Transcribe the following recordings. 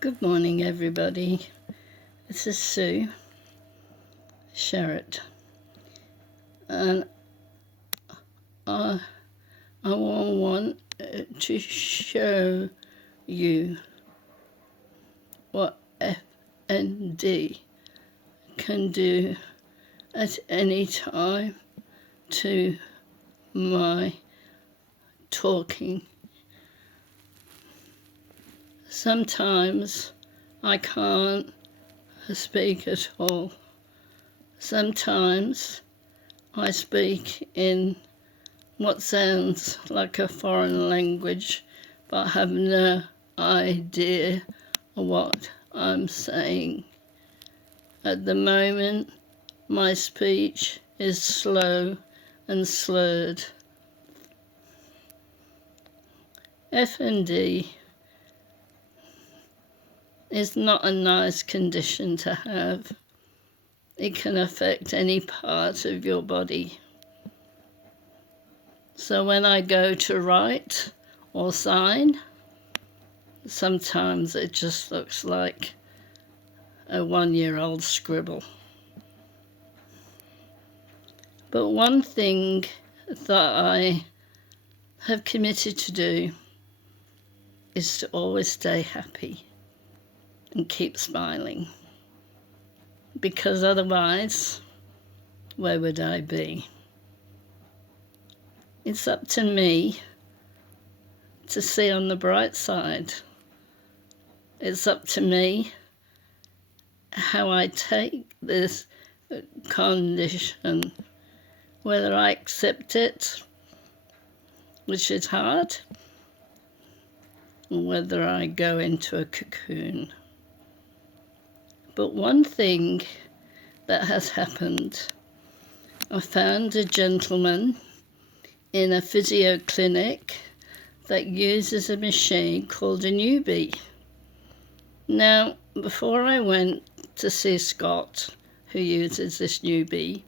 Good morning, everybody. This is Sue Sherritt, and I want to show you what FND can do at any time to my talking. Sometimes I can't speak at all. Sometimes I speak in what sounds like a foreign language, but I have no idea what I'm saying. At the moment, my speech is slow and slurred. FND is not a nice condition to have. It can affect any part of your body. So when I go to write or sign, sometimes it just looks like a 1-year-old scribble. But one thing that I have committed to do is to always stay happy and keep smiling, because otherwise, where would I be? It's up to me to see on the bright side. It's up to me how I take this condition, whether I accept it, which is hard, or whether I go into a cocoon. But one thing that has happened, I found a gentleman in a physio clinic that uses a machine called a newbie. Now, before I went to see Scott, who uses this newbie,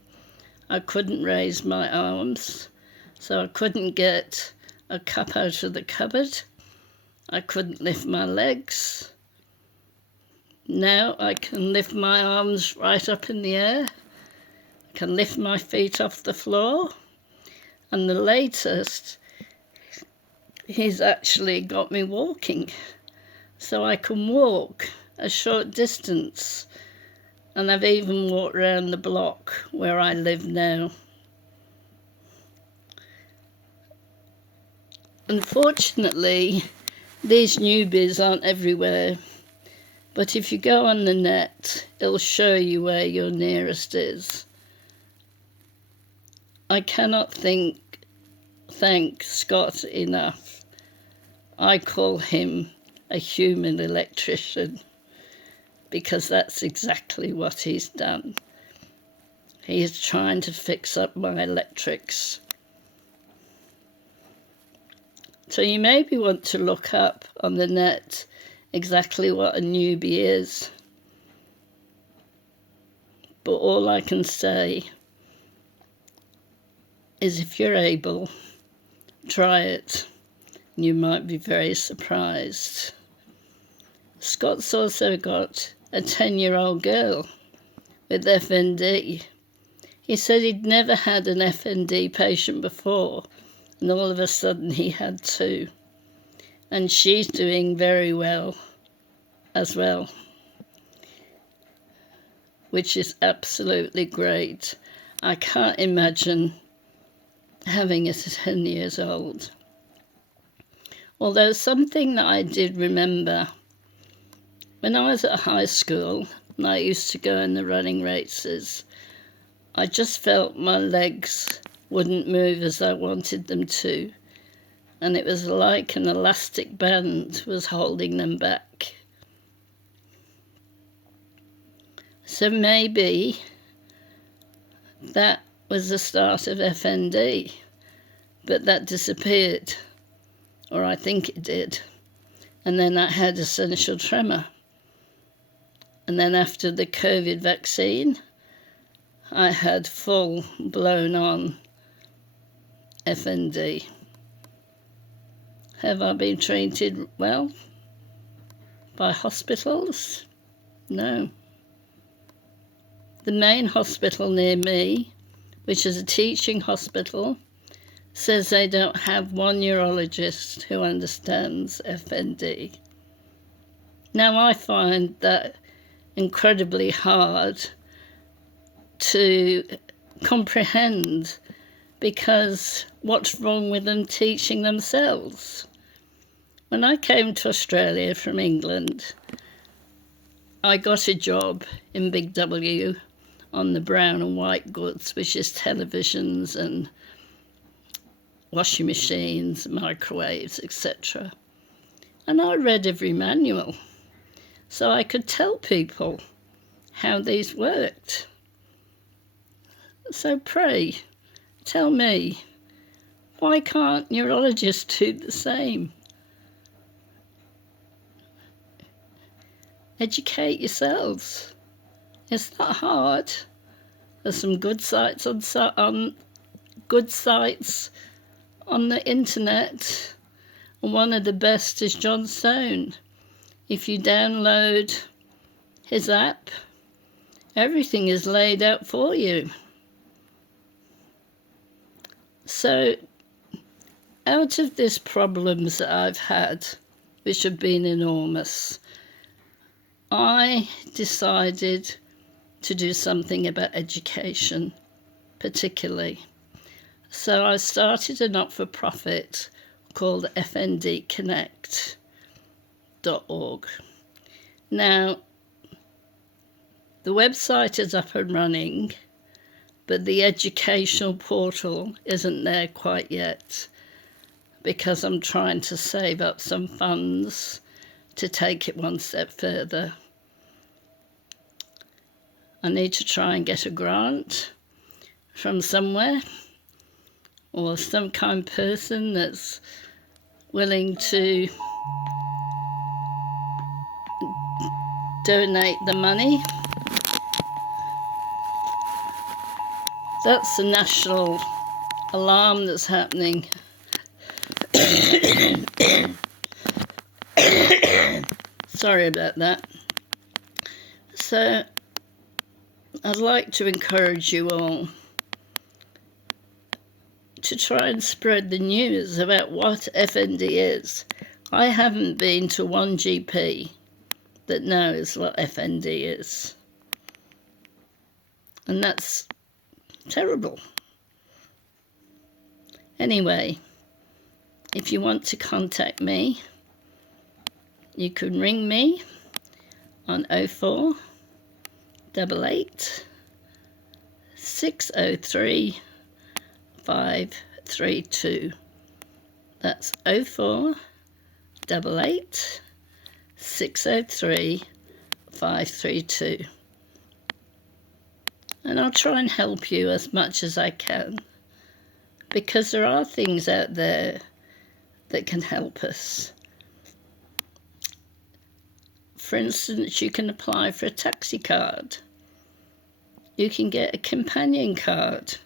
I couldn't raise my arms, so I couldn't get a cup out of the cupboard. I couldn't lift my legs. Now I can lift my arms right up in the air. I can lift my feet off the floor. And the latest, he's actually got me walking. So I can walk a short distance. And I've even walked around the block where I live now. Unfortunately, these newbies aren't everywhere. But if you go on the net, it'll show you where your nearest is. I cannot thank Scott enough. I call him a human electrician, because that's exactly what he's done. He is trying to fix up my electrics. So you maybe want to look up on the net exactly what a newbie is. But all I can say is, if you're able, try it. You might be very surprised. Scott's also got a 10-year-old girl with FND. He said he'd never had an FND patient before, and all of a sudden he had two. And she's doing very well as well, which is absolutely great. I can't imagine having it at 10 years old. Although something that I did remember, when I was at high school and I used to go in the running races, I just felt my legs wouldn't move as I wanted them to. And it was like an elastic band was holding them back. So maybe that was the start of FND, but that disappeared, or I think it did. And then I had essential tremor. And then after the COVID vaccine, I had full blown on FND. Have I been treated well? by hospitals? No. The main hospital near me, which is a teaching hospital, says they don't have one neurologist who understands FND. Now, I find that incredibly hard to comprehend, because what's wrong with them teaching themselves? When I came to Australia from England, I got a job in Big W on the brown and white goods, which is televisions and washing machines, microwaves, etc. And I read every manual, so I could tell people how these worked. So pray, tell me, why can't neurologists do the same? Educate yourselves. It's not hard. There's some good sites on the internet, and one of the best is John Stone. If you download his app, everything is laid out for you. So, out of these problems that I've had, which have been enormous, I decided to do something about education, particularly. So I started a not-for-profit called FNDconnect.org. Now, the website is up and running, but the educational portal isn't there quite yet, because I'm trying to save up some funds to take it one step further. I need to try and get a grant from somewhere, or some kind of person that's willing to donate the money. That's the national alarm that's happening. Sorry about that. So, I'd like to encourage you all to try and spread the news about what FND is. I haven't been to one GP that knows what FND is. And that's terrible. Anyway, if you want to contact me, you can ring me on 04 88 603 532. That's 04 88 603 532. And I'll try and help you as much as I can, because there are things out there that can help us. For instance, you can apply for a taxi card. You can get a companion card,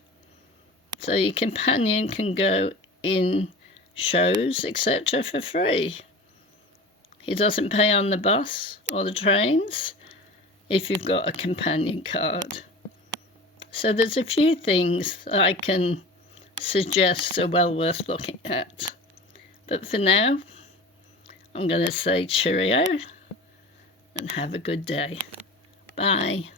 so your companion can go in shows, etc. for free. He doesn't pay on the bus or the trains if you've got a companion card. So there's a few things that I can suggest are well worth looking at. But for now, I'm going to say cheerio and have a good day. Bye.